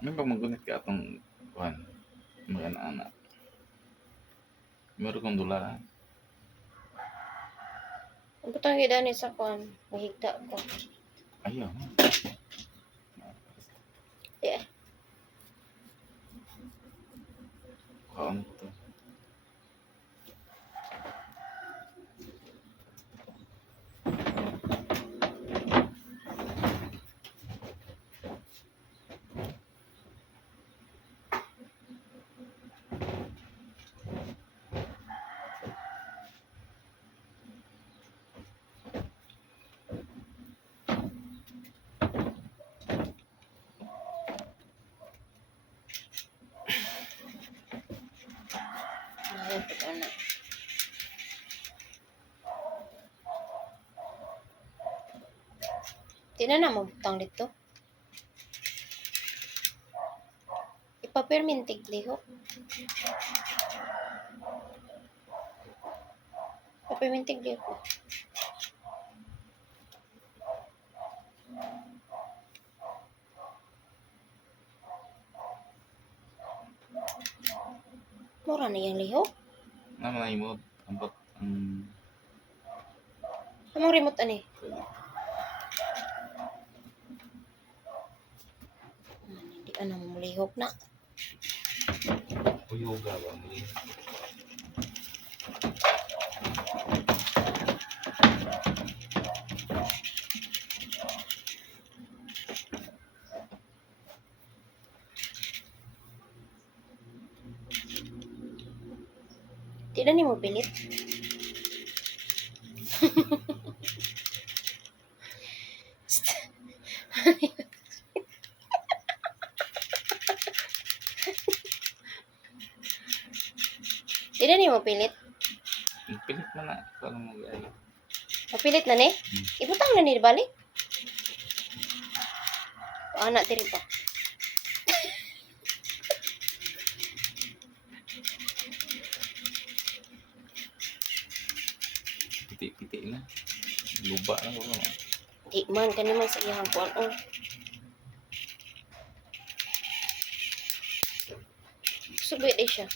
May pamagunit ka atong kuhan, mga anak. Meron kong dula. Ang putang gidani sa kuan, mahigda ko. Ayaw. Yeah. Kuhaan to. Ay, puto na. Di na na mabutang dito. Ipapermintig lihok. Ipapermintig lihok. Mura na yung lihok. Naman na mo. Ambot ang Among remote ani? Hindi ka na mamulihok na. yoga ba mo. Di na ni mo pilit. Di na ni mo pilit. Pilit man na. Kala mo gaya. Mapilit na ni? Ibutang na ni balik. Anak diri pa. Piti-piti na. Luba na ko. Di man kani man sa iyang kuan oh. Subit siya.